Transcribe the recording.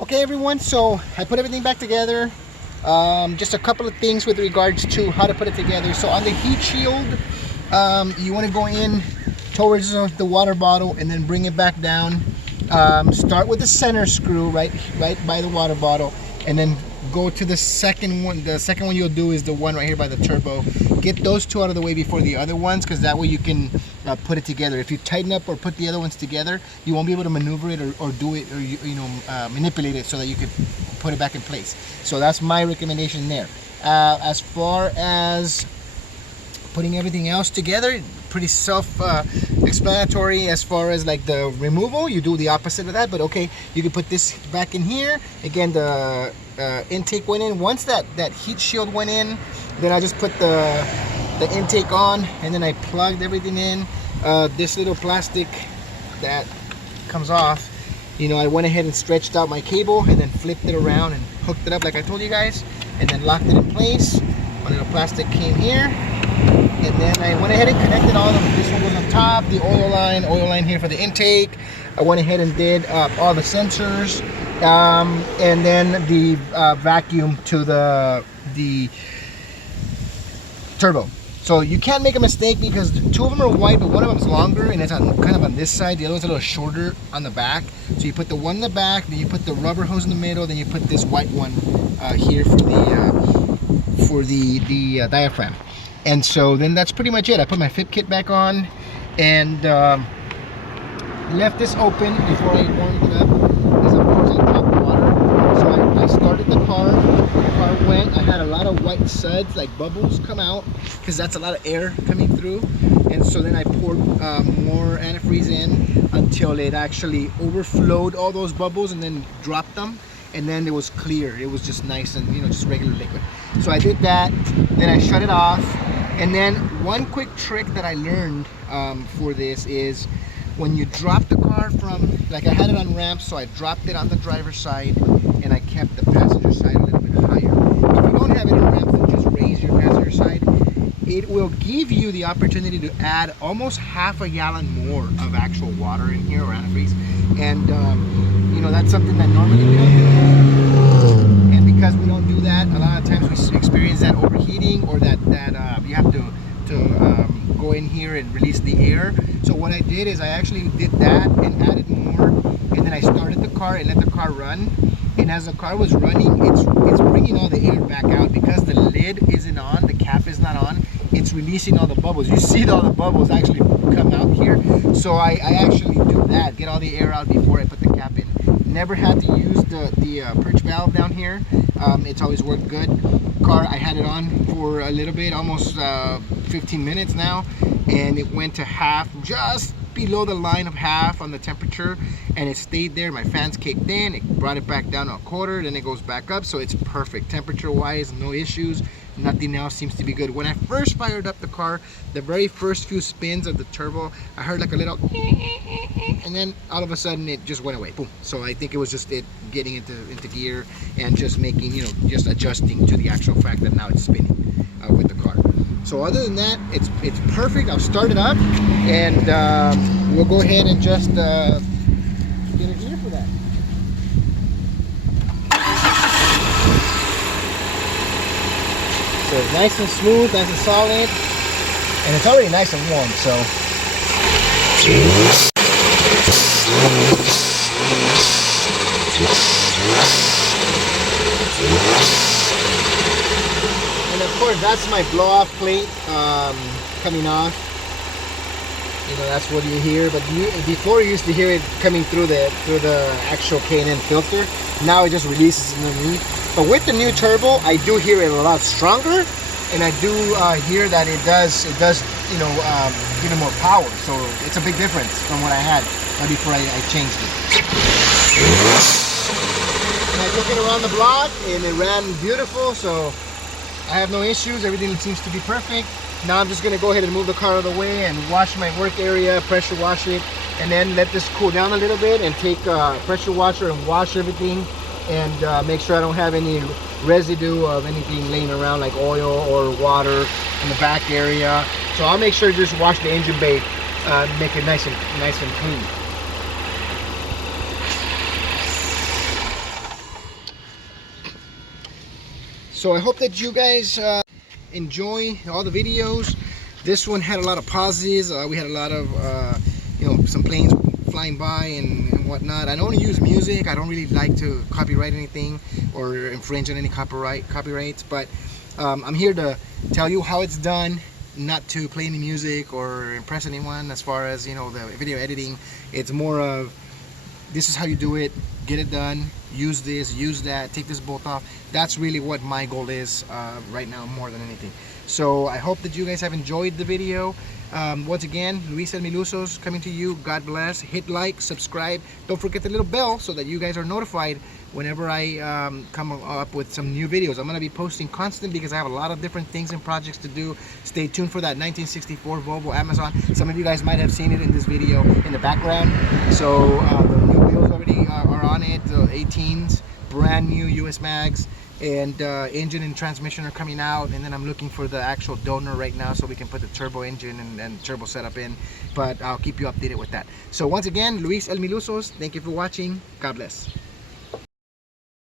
Okay, everyone, so I put everything back together. Just a couple of things with regards to how to put it together. So on the heat shield, you want to go in towards the water bottle and then bring it back down. Start with the center screw right by the water bottle, and then go to the second one. The second one you'll do is the one right here by the turbo. Get those two out of the way before the other ones, because that way you can put it together. If you tighten up or put the other ones together, you won't be able to maneuver it or do it, or manipulate it so that you could put it back in place. So that's my recommendation there. As far as putting everything else together, pretty self-explanatory. As far as like the removal, you do the opposite of that, but okay, you can put this back in here. Again, the intake went in. Once that heat shield went in, then I just put the intake on, and then I plugged everything in. This little plastic that comes off, I went ahead and stretched out my cable and then flipped it around and hooked it up like I told you guys, and then locked it in place. My little plastic came here, and then I went ahead and connected all of them. This one was on top, the oil line here for the intake. I went ahead and did all the sensors, and then the vacuum to the turbo. So you can't make a mistake, because the two of them are white, but one of them is longer and it's kind of on this side. The other one's a little shorter on the back. So you put the one in the back, then you put the rubber hose in the middle, then you put this white one here for the diaphragm. And so then that's pretty much it. I put my fit kit back on and left this open before I warmed it up, because of course I dropped water. So I started the car. The car went. I had a lot of white suds, like bubbles, come out, because that's a lot of air coming through. And so then I poured more antifreeze in until it actually overflowed all those bubbles, and then dropped them. And then it was clear. It was just nice and just regular liquid. So I did that. Then I shut it off. And then one quick trick that I learned for this is, when you drop the car from, like I had it on ramps, so I dropped it on the driver's side and I kept the passenger side a little bit higher. If you don't have it on ramps, then just raise your passenger side. It will give you the opportunity to add almost half a gallon more of actual water in here, or antifreeze. And that's something that normally we don't do. And because we don't do that, a lot of times we experience that overheating, or that you have to go in here and release the air. So what I did is I actually did that and added more, and then I started the car and let the car run. And as the car was running, it's bringing all the air back out, because the lid isn't on, the cap is not on. It's releasing all the bubbles. You see all the bubbles actually come out here. So I actually do that, get all the air out before I put the cap in. Never had to use the purge valve down here. It's always worked good. Car, I had it on for a little bit, almost 15 minutes now, and it went to half, just below the line of half on the temperature, and it stayed there. My fans kicked in, it brought it back down to a quarter, then it goes back up. So it's perfect temperature wise, no issues. Nothing else seems to be good. When I first fired up the car, the very first few spins of the turbo, I heard like a little and then all of a sudden it just went away, boom. So I think it was just it getting into gear and just making, just adjusting to the actual fact that now it's spinning with the car. So other than that, it's perfect. I'll start it up, and we'll go ahead and just get a gear for that. So it's nice and smooth, nice and solid, and it's already nice and warm, so. And of course, that's my blow-off plate coming off. That's what you hear. But before you used to hear it coming through the actual K&N filter. Now it just releases underneath. But with the new turbo, I do hear it a lot stronger, and I do hear that it does give it more power. So it's a big difference from what I had before I changed it. And I took it around the block, and it ran beautiful. So I have no issues. Everything seems to be perfect. Now I'm just going to go ahead and move the car out of the way and wash my work area, pressure wash it, and then let this cool down a little bit, and take a pressure washer and wash everything, and make sure I don't have any residue of anything laying around, like oil or water in the back area. So I'll make sure to just wash the engine bay, make it nice and clean. So I hope that you guys enjoy all the videos. This one had a lot of pauses. We had a lot of some planes flying by and whatnot. I don't use music. I don't really like to copyright anything or infringe on any copyrights, but I'm here to tell you how it's done, not to play any music or impress anyone as far as the video editing. It's more of, this is how you do it, get it done, use this, use that, take this bolt off. That's really what my goal is right now, more than anything. So I hope that you guys have enjoyed the video. Once again, Luis El Milusos coming to you. God bless. Hit like, subscribe. Don't forget the little bell so that you guys are notified whenever I come up with some new videos. I'm going to be posting constant because I have a lot of different things and projects to do. Stay tuned for that 1964 Volvo Amazon. Some of you guys might have seen it in this video in the background. So the new wheels already are on it, the 18s, brand new US mags, and engine and transmission are coming out, and then I'm looking for the actual donor right now so we can put the turbo engine and turbo setup in, but I'll keep you updated with that. So once again, Luis El Milusos, thank you for watching. God bless.